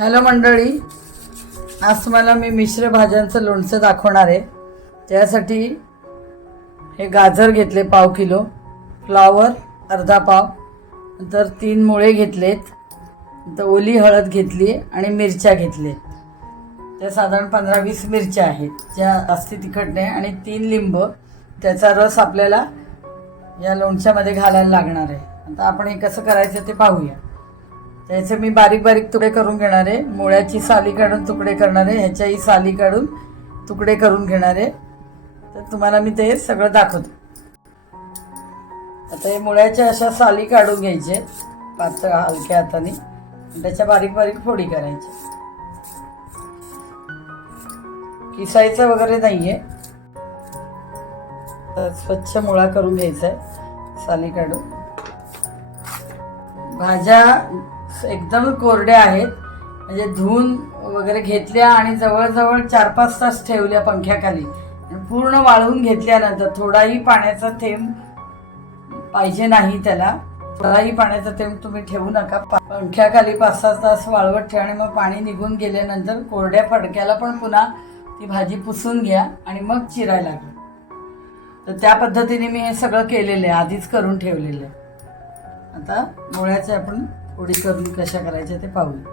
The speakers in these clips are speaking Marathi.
हॅलो मंडळी आज तुम्हाला मी मिश्र भाज्यांचं लोणचं दाखवणार आहे. त्यासाठी हे गाजर घेतले पाव किलो फ्लावर अर्धा पाव नंतर तीन मुळे घेतलेत नंतर ओली हळद घेतली आणि मिरच्या घेतले. त्या साधारण पंधरा वीस मिरच्या आहेत ज्या जास्ती तिखट नाही आणि तीन लिंब त्याचा रस आपल्याला या लोणच्यामध्ये घालायला लागणार आहे. आता आपण हे कसं करायचं ते पाहूया. याचे मी बारीक बारीक तुकडे करून घेणार आहे. मुळ्याची साली काढून तुकडे करणार आहे. ह्याच्याही साली काढून तुकडे करून घेणार आहे. तर तुम्हाला मी ते सगळं दाखवते. आता हे मुळ्याच्या अशा साली काढून घ्यायचे. पातळ हलक्या हाताने. त्याच्या बारीक बारीक फोडी करायची. किसायचं वगैरे नाही आहे स्वच्छ मुळा करून घ्यायचा आहे साली काढून. भाज्या एकदम कोरड्या आहेत. म्हणजे धुवून वगैरे घेतल्या आणि जवळजवळ चार पाच तास ठेवल्या पंख्याखाली. पूर्ण वाळवून घेतल्यानंतर थोडाही पाण्याचा थेंब पाहिजे नाही त्याला. थोडाही पाण्याचा थेंब तुम्ही ठेवू नका. पंख्याखाली पाच सहा तास वाळवत ठेवा आणि मग पाणी निघून गेल्यानंतर कोरड्या फडक्याला पण पुन्हा ती भाजी पुसून घ्या आणि मग चिरायला लागेल. तर त्या पद्धतीने मी हे सगळं केलेलं आहे. आधीच करून ठेवलेलं आहे. आता मुळ्याचे आपण पोळी करून कशा करायच्या ते पाहूया.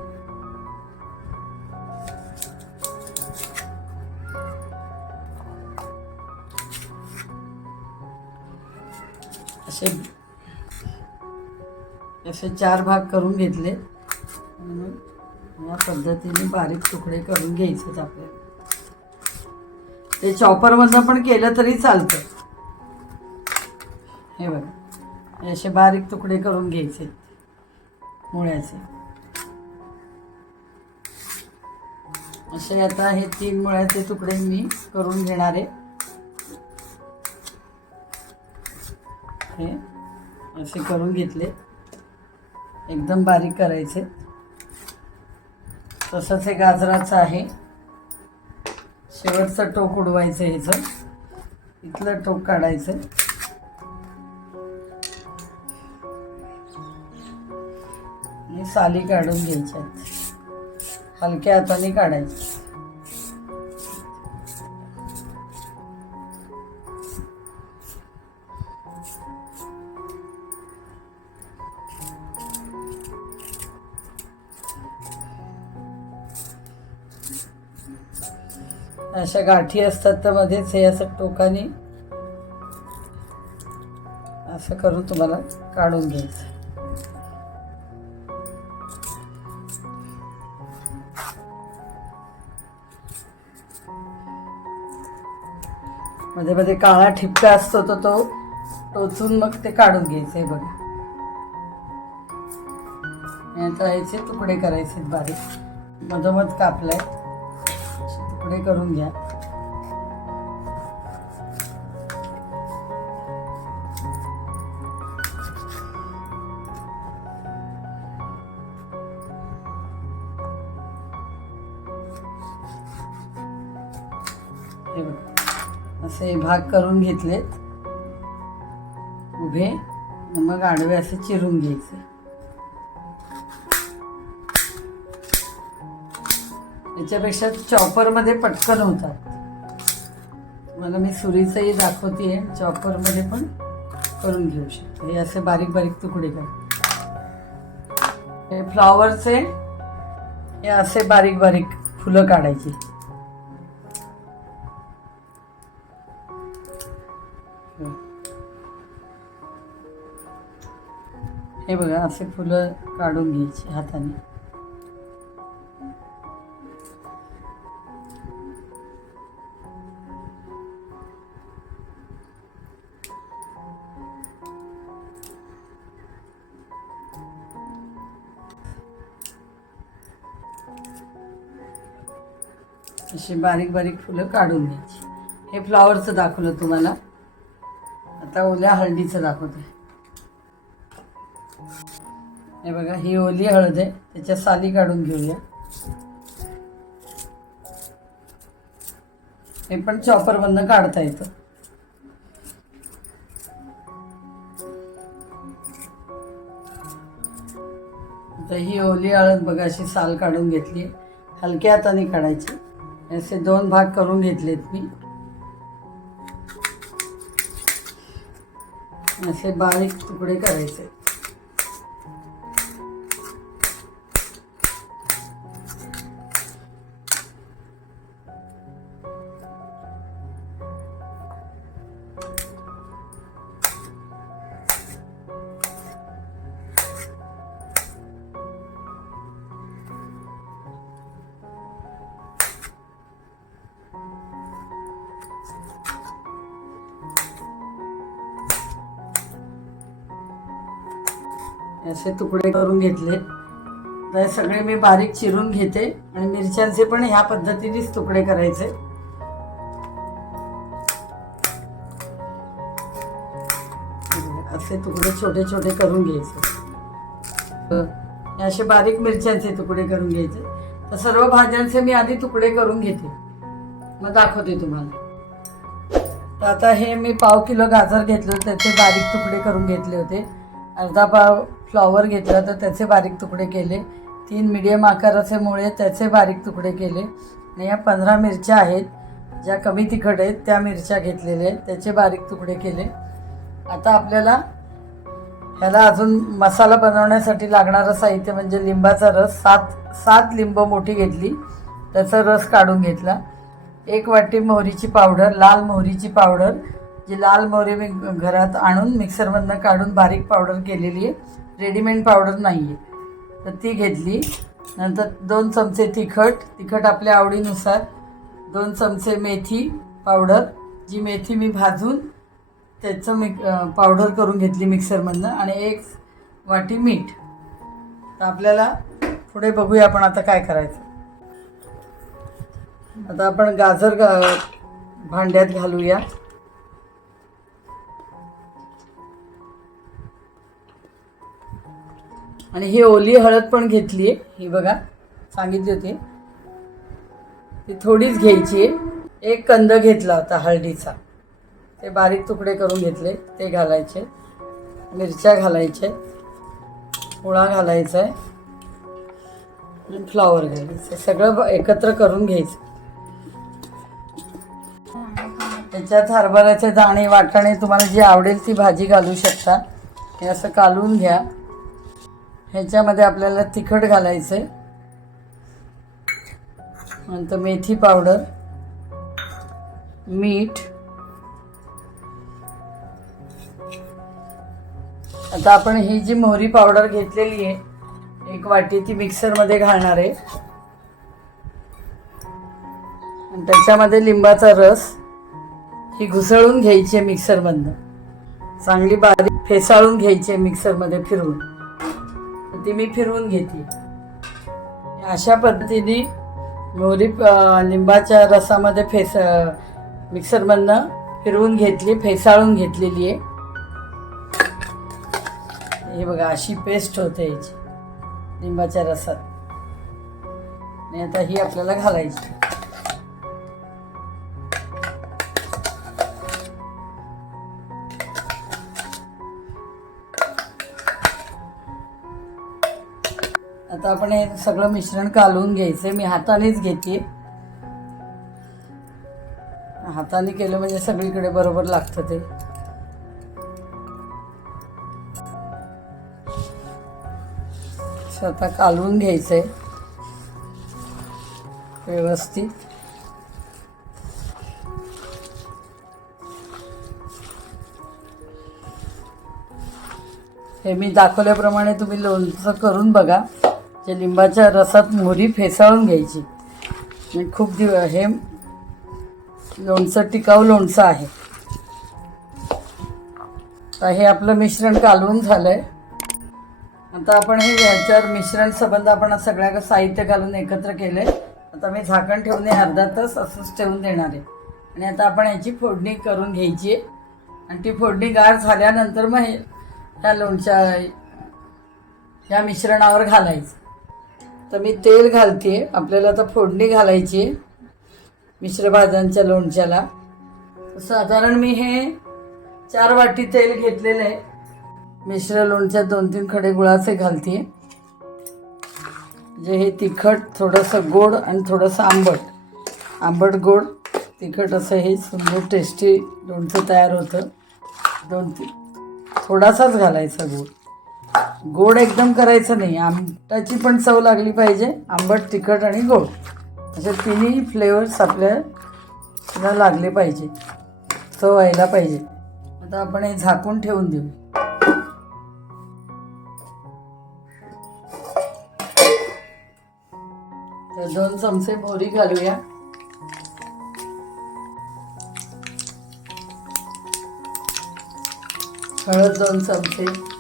असे असे चार भाग करून घेतले. म्हणून या पद्धतीने बारीक तुकडे करून घ्यायचे आपल्याला. ते चॉपरमधनं पण केलं तरी चालतं. हे बघा. असे बारीक तुकडे करून घ्यायचे मुळ्याचे. असे आता हे तीन मुळ्याचे तुकडे मी करून घेणार आहे. हे असे करून घेतले. एकदम बारीक करायचे. तसंच हे गाजराचं आहे. शेवटचं टोक उडवायचं ह्याचं. इथलं टोक काढायचं. साली काढून घ्यायच्या हलक्या हाताने काढायची. अशा गाठी असतात तर मध्येच हे असं टोकाने असं करून तुम्हाला काढून घ्यायचं. मध्ये मध्ये काळा ठिपका असतो तर तो टोचून मग ते काढून घ्यायचे बघा. आणि याचे तुकडे करायचे बारीक. मधोमध कापलाय. तुकडे करून घ्या. भाग करून घेतलेत. उभे. मग आडवे असे चिरून घ्यायचे. याच्यापेक्षा चॉपरमध्ये पटकन होतात. मला मी सुरीचंही दाखवते चॉपरमध्ये पण करून घेऊ शकते. हे असे बारीक बारीक तुकडे कर. हे फ्लॉवरचे हे असे बारीक बारीक फुलं काढायची. हे बघा असे फुलं काढून घ्यायची हाताने. अशी बारीक बारीक फुलं काढून घ्यायची. हे फ्लॉवरचं दाखवलं तुम्हाला. आता ओल्या हळदीचं दाखवते. हे बघा ही ओली हळद आहे. त्याच्या साली काढून घेऊया. हे पण चॉपरमधनं काढता येतं. तर ही ओली हळद बघा अशी साल काढून घेतली हलक्या हाताने काढायची. असे दोन भाग करून घेतलेत मी. असे बारीक तुकडे करायचे. असे तुकडे करून घेतले. तर हे सगळे मी बारीक चिरून घेते आणि मिरच्यांचे पण ह्या पद्धतीनेच तुकडे करायचे. असे तुकडे छोटे छोटे करून घ्यायचे. असे बारीक मिरच्यांचे तुकडे करून घ्यायचे. तर सर्व भाज्यांचे मी आधी तुकडे करून घेते. मग दाखवते तुम्हाला. तर आता हे मी पाव किलो गाजर घेतले होते त्याचे बारीक तुकडे करून घेतले होते. अर्धा पाव फ्लॉवर घेतला तर त्याचे बारीक तुकडे केले. तीन मिडियम आकाराचे मुळे त्याचे बारीक तुकडे केले. आणि या पंधरा मिरच्या आहेत. ज्या कमी तिखट आहेत त्या मिरच्या घेतलेल्या आहेत. त्याचे बारीक तुकडे केले. आता आपल्याला ह्याला अजून मसाला बनवण्यासाठी लागणारं साहित्य म्हणजे लिंबाचा रस. सात सात लिंब मोठी घेतली. त्याचा रस काढून घेतला. एक वाटी मोहरीची पावडर लाल मोहरीची पावडर जी लाल मोहरी मी घरात आणून मिक्सरमधनं काढून बारीक पावडर केलेली आहे. रेडीमेड पावडर नाही आहे तर ती घेतली. नंतर दोन चमचे तिखट. तिखट आपल्या आवडीनुसार. दोन चमचे मेथी पावडर. जी मेथी मी भाजून त्याचं मिक पावडर करून घेतली मिक्सरमधनं आणि एक वाटी मीठ. तर आपल्याला पुढे बघूया आपण आता काय करायचं. आता आपण गाजर गा भांड्यात घालूया. आणि ही ओली हळद पण घेतली आहे. ही बघा सांगितली होती. ती थोडीच घ्यायची आहे. एक कंद घेतला होता हळदीचा. ते बारीक तुकडे करून घेतले ते घालायचे. मिरच्या घालायचे पोळा घालायचा आहे. आणि फ्लॉवर घालायचं. सगळं ब- एकत्र करून घ्यायचं. त्याच्यात हरभऱ्याचे दाणे वाटाणे तुम्हाला जी आवडेल ती भाजी घालू शकता. हे असं कालून घ्या. ह्याच्यामध्ये आपल्याला तिखट घालायचं आहे नंतर मेथी पावडर मीठ. आता आपण ही जी मोहरी पावडर घेतलेली आहे एक वाटी ती मिक्सरमध्ये घालणार आहे. त्याच्यामध्ये लिंबाचा रस ही घुसळून घ्यायची आहे मिक्सरमधनं. चांगली बारीक फेसाळून घ्यायची आहे मिक्सरमध्ये फिरवून. ती मी फिरवून घेते. अशा पद्धतीने मोहरी लिंबाच्या रसामध्ये फेस मिक्सरमधनं फिरवून घेतली फेसाळून घेतलेली आहे. हे बघा अशी पेस्ट होते याची लिंबाच्या रसात. आणि आता ही आपल्याला घालायची. आता आपण हे सगळं मिश्रण कालवून घ्यायचंय. मी हातानेच घेते. हाताने केलं म्हणजे सगळीकडे बरोबर लागतं ते. स्वतः कालवून कालवून घ्यायचंय. व्यवस्थित. हे मी दाखवल्याप्रमाणे तुम्ही लोणचं करून बघा. जे लिंबाच्या रसात मोहरी फेसाळून घ्यायची. आणि खूप दिव हे लोणचं टिकाऊ लोणचं आहे. तर हे आपलं मिश्रण कालवून आहे आता आपण हे ह्याच्यावर मिश्रण संबंध आपण सगळ्या साहित्य घालून एकत्र केलं आहे आता मी झाकण ठेवून हे अर्धा तास असंच ठेवून देणार आहे. आणि आता आपण ह्याची फोडणी करून घ्यायची आहे. आणि ती फोडणी गार झाल्यानंतर मग हे ह्या लोणच्या ह्या मिश्रणावर घालायचं. तर मी तेल घालते. आपल्याला आता फोडणी घालायची आहे. मिश्र भाज्यांच्या लोणच्याला. साधारण मी हे चार वाटी तेल घेतलेलं आहे. मिश्र लोणच्या दोन तीन खडे गुळाचे घालते. जे हे तिखट थोडंसं गोड आणि थोडंसं आंबट. आंबट गोड तिखट असं हे सुंदर टेस्टी लोणचं तयार होतं. दोन तीन थोडासाच घालायचा गोड गोड एकदम करायचं नाही. आमटाची पण चव लागली पाहिजे. आंबट तिखट आणि गोड. असे तिन्ही फ्लेवर्स आपल्याला लागले पाहिजे. चव व्हायला पाहिजे. आता आपण हे झाकून ठेवून देऊ. तर दोन चमचे मोहरी घालूया. हळद दोन चमचे.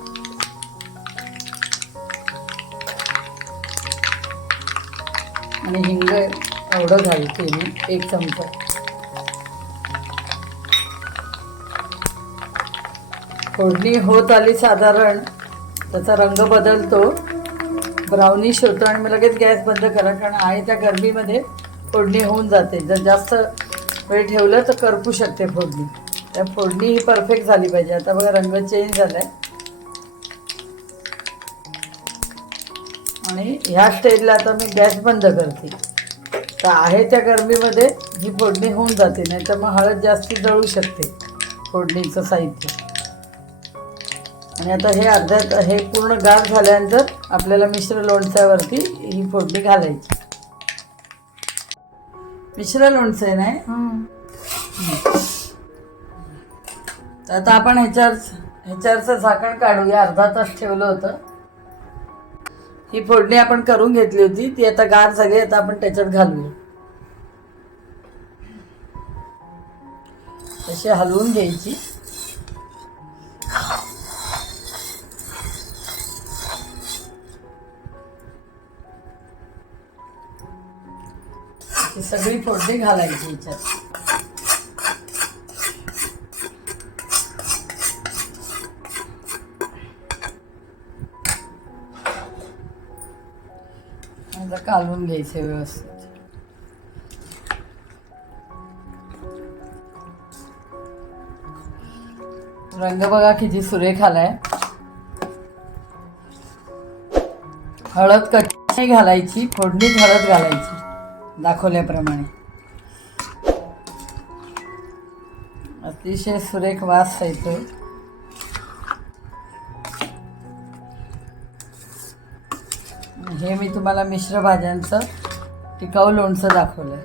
आणि हिंग एवढं घालते मी एक चमचा. फोडणी होत आली साधारण त्याचा रंग बदलतो. ब्राउनिश होतो आणि मग लगेच गॅस बंद करा कारण आहे त्या गरमीमध्ये फोडणी होऊन जाते. जर जास्त वेळ ठेवलं तर करपू शकते फोडणी. त्या फोडणी ही परफेक्ट झाली पाहिजे. आता बघा रंग चेंज झालाय. आणि ह्या स्टेजला आता मी गॅस बंद करते. तर आहे त्या गरमीमध्ये ही फोडणी होऊन जाते नाही तर मग हळद जास्ती जळू शकते फोडणीचं साहित्य. आणि आता हे अर्ध्यात हे पूर्ण गार झाल्यानंतर आपल्याला मिश्र लोणच्यावरती ही फोडणी घालायची. मिश्र लोणचं आहे नाही आता आपण ह्याच्यावर ह्याच्यावरचं झाकण काढूया. अर्धा तास ठेवलं होतं. ही फोडणी आपण करून घेतली होती ती आता गार झाली आता आपण त्याच्यात घालूया. तशी हलवून घ्यायची. सगळी फोडणी घालायची याच्यात. कालवून घ्यायचे व्यवस्थित. रंग बघा किती सुरेख आलाय. हळद कच्ची घालायची फोडणीत हळद घालायची दाखवल्याप्रमाणे. अतिशय सुरेख वास येतो हे मी तुम्हाला मिश्र भाज्यांचं टिकाऊ लोणचं दाखवलं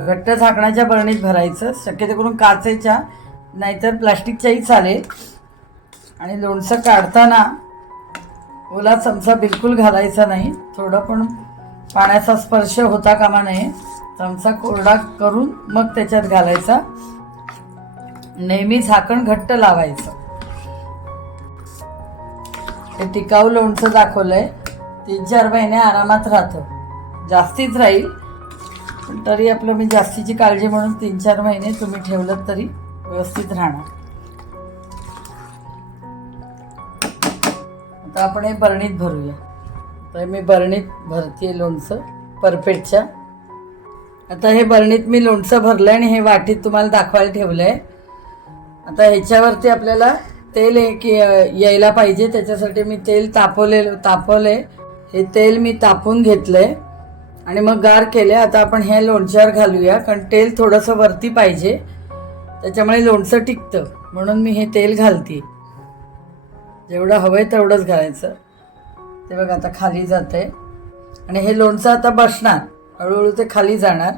घट्ट झाकणाच्या बरणीत भरायचं शक्यतो करून काचेच्या नाहीतर प्लास्टिकच्याही चालेल. आणि लोणचं काढताना ओला चमचा बिलकुल घालायचा नाही. थोडं पण पाण्याचा स्पर्श होता कामा नये. चमचा कोरडा करून मग त्याच्यात घालायचा. नेहमी झाकण घट्ट लावायचं. हे टिकाऊ लोणचं दाखवलंय. तीन चार महिने आरामात राहतं. जास्तीच राहील. पण तरी आपलं मी जास्तीची काळजी म्हणून तीन चार महिने तुम्ही ठेवलं तरी व्यवस्थित राहणार. आता आपण हे बरणीत भरूया. तर मी बरणीत भरते लोणचं परफेक्टच्या आता हे बरणीत मी लोणचं भरलं आणि हे वाटीत तुम्हाला दाखवायला ठेवलं आहे आता ह्याच्यावरती आपल्याला तेल की यायला पाहिजे त्याच्यासाठी मी तेल तापवले तापवले. हे तेल मी तापून घेतलंय आणि मग गार केले. आता आपण हे लोणच्यावर घालूया कारण तेल थोडंसं वरती पाहिजे. त्याच्यामुळे लोणचं टिकतं. म्हणून मी हे तेल घालते. जेवढं हवं आहे तेवढंच घालायचं. ते बघा आता खाली जाते आणि हे लोणचं आता बसणार. हळूहळू ते खाली जाणार.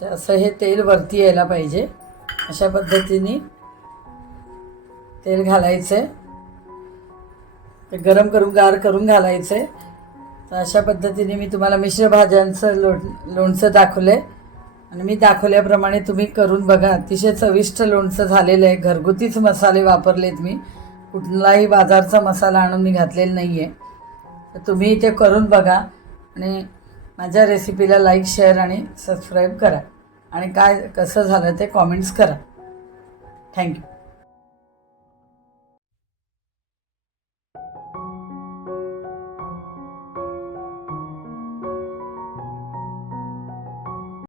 तर असं हे तेल वरती यायला पाहिजे. अशा पद्धतीने तेल घालायचं. ते गरम करून गार करून घालायचं. तर अशा पद्धतीने मी तुम्हाला मिश्र भाज्यांचं लो लोणचं दाखवलं. आहे आणि मी दाखवल्याप्रमाणे तुम्ही करून बघा. अतिशय चविष्ट लोणचं झालेलं आहे. घरगुतीच मसाले वापरलेत मी. कुठलाही बाजारचा मसाला आणून मी घातलेला नाही आहे तर तुम्ही ते करून बघा. आणि माझ्या रेसिपीला लाईक शेअर आणि सबस्क्राईब करा. आणि काय कसं झालं ते कॉमेंट्स करा. थँक्यू.